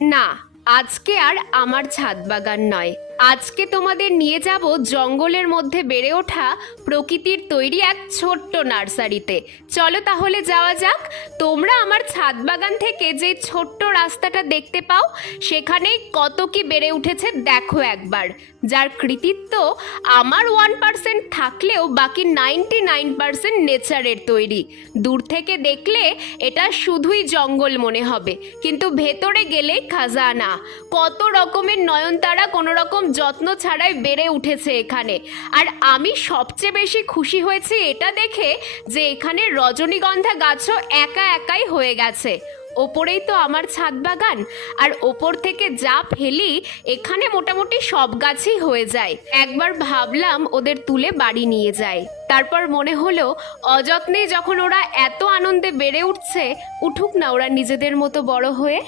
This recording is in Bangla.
না, আজকে আর আমার ছাদ বাগান নয়, আজকে তোমাদের নিয়ে যাব জঙ্গলের মধ্যে বেড়ে ওঠা প্রকৃতির তৈরি এক ছোট্ট নার্সারিতে। চলো তাহলে যাওয়া যাক। তোমরা আমার ছাদ বাগান থেকে যে ছোট্ট রাস্তাটা দেখতে পাও, সেখানেই কত কি বেড়ে উঠেছে দেখো একবার। যার কৃতিত্ব আমার 1% থাকলেও বাকি 99% নেচারের তৈরি। দূর থেকে দেখলে এটা শুধুই জঙ্গল মনে হবে, কিন্তু ভেতরে গেলে খাজানা। কত রকমের নয়নতারা কোনো রকম যত্ন ছাড়াই বেড়ে উঠেছে এখানে। আর আমি সবচেয়ে বেশি খুশি হয়েছি এটা দেখে যে এখানে রজনীগন্ধা গাছও একা একাই হয়ে গেছে। ওপরেই তো আমার ছাদ বাগান, আর ওপর থেকে যা ফেলি এখানে মোটামুটি সব গাছই হয়ে যায়। একবার ভাবলাম ওদের তুলে বাড়ি নিয়ে যাই, তারপর মনে হলো অযত্নে যখন ওরা এত আনন্দে বেড়ে উঠছে, উঠুক না ওরা নিজেদের মতো বড় হয়ে।